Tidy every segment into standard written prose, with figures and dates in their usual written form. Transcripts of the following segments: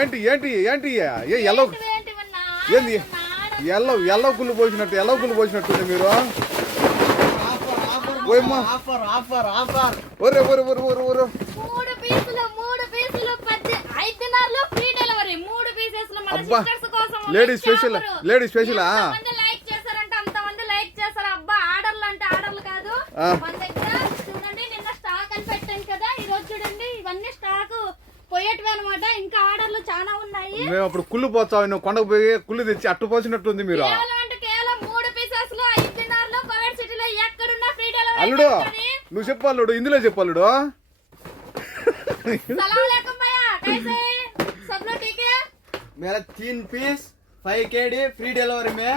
ఏంటి ఏంటి ఏంటి ఎల్లో ఏంది ఎల్లో కుళ్ళు పోసినట్టుంది మీరు. ఒరే ఒరే ఒరే ఒరే ఒరే 3 పీసులు 5 దినాల్లో ఫ్రీ డెలివరీ 3 పీసెస్ లో మన సిస్టర్స్ కోసం లేడీస్ స్పెషలా అంతమంది లైక్ చేశారంటే అంతమంది లైక్ చేశారు. అబ్బా ఆర్డర్లు అంటే ఆర్డర్లు కాదు మన దగ్గర. చూడండి నిన్న స్టాక్ అని పెట్టాను కదా, ఈ రోజు చూడండి ఇవన్నీ స్టాక్ పోయేటివి అనమాట. ఇంకా ఆర్డర్లు చాలా ఉన్నాయి. మేము అప్పుడు కుళ్ళు పోతాం, నువ్వు కొండకు పోయి కుళ్ళు తెచ్చి అట్టు పోసినట్టుంది మీరు. కేవలం 3 పీసెస్ లో 5 దినాల్లో కోవిడ్ సిటీలో ఎక్కడున్నా ఫ్రీ డెలివరీ. అల్లుడు నువ్వు చెప్పాలుడు, ఇందులో చెప్పాలుడు. सब लोग ठीक है? मेरा 3 पीस 5 KD फ्री डिलीवरी में।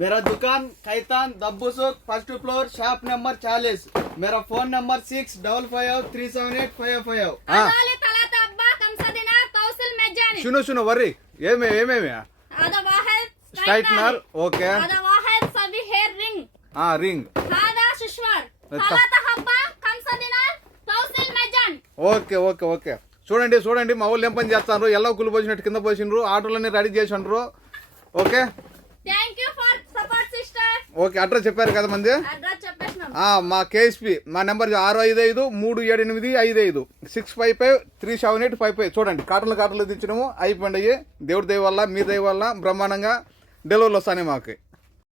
मेरा दुकान खैतान दब्बूसुक 1st फ्लोर शॉप नंबर 40। मेरा फोन नंबर 65537855। सुनो वर्री ఏమేమి స్ట్రైట్నర్ ఓకే రింగ్ ఓకే చూడండి మా వాళ్ళు ఏం పని చేస్తారు. ఎలా కుళ్ళు పోసినట్టు కింద పోసినారు, ఆటోలన్నీ రెడీ చేసి ఉండరు. ఓకే ఓకే అడ్రస్ చెప్పారు కదా మంది. మా కేఎస్పి మా నెంబర్ 65537855 6553785. చూడండి కాటన్లు తెచ్చినాము, అయిపోయింది. దేవుడి దయ వల్ల మీ దయ వల్ల బ్రహ్మాండంగా డెలివరీలు వస్తాయి మాకు.